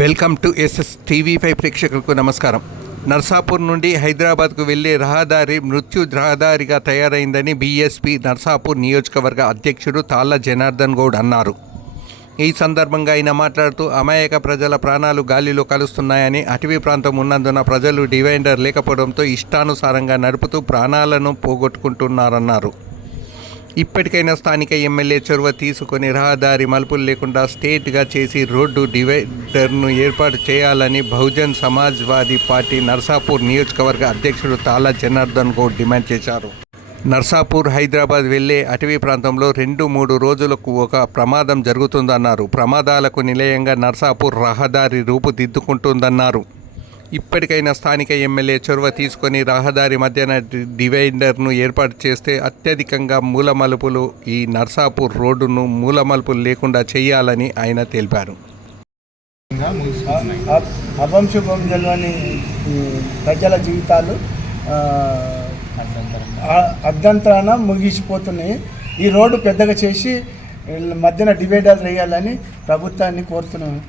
Welcome to SSTV5 ప్రేక్షకులకు నమస్కారం. నర్సాపూర్ నుండి హైదరాబాద్కు వెళ్లే రహదారి మృత్యు రహదారిగా తయారైందని బీఎస్పీ నర్సాపూర్ నియోజకవర్గ అధ్యక్షుడు తాళ్ళ జనార్దన్ గౌడ్ అన్నారు. ఈ సందర్భంగా ఆయన మాట్లాడుతూ అమాయక ప్రజల ప్రాణాలు గాలిలో కలుస్తున్నాయని, అటవీ ప్రాంతం ఉన్నందున ప్రజలు డివైడర్ లేకపోవడంతో ఇష్టానుసారంగా నడుపుతూ ప్రాణాలను పోగొట్టుకుంటున్నారన్నారు. ఇప్పటికైనా స్థానిక ఎమ్మెల్యే చొరవ తీసుకొని రహదారి మలుపులు లేకుండా స్ట్రెయిట్గా చేసి రోడ్డు డివైడర్ను ఏర్పాటు చేయాలని బహుజన్ సమాజ్వాదీ పార్టీ నర్సాపూర్ నియోజకవర్గ అధ్యక్షుడు తాళ్ళ జనార్దన్ గౌడ్ డిమాండ్ చేశారు. నర్సాపూర్ హైదరాబాద్ వెళ్లే అటవీ ప్రాంతంలో 2-3 రోజులకు ఒక ప్రమాదం జరుగుతుందన్నారు. ప్రమాదాలకు నిలయంగా నర్సాపూర్ రహదారి రూపుదిద్దుకుంటుందన్నారు. ఇప్పటికైనా స్థానిక ఎమ్మెల్యే చొరవ తీసుకొని రహదారి మధ్యన డివైడర్ను ఏర్పాటు చేస్తే అత్యధికంగా మూలమలుపులు ఈ నర్సాపూర్ రోడ్డును మూలమలుపులు లేకుండా చేయాలని ఆయన తెలిపారు. అభంశుభం తెలియని ప్రజల జీవితాలు అర్ధంతరాన ముగిసిపోతున్నాయి. ఈ రోడ్డు పెద్దగా చేసి మధ్యన డివైడర్ వేయాలని ప్రభుత్వాన్ని కోరుతున్నాము.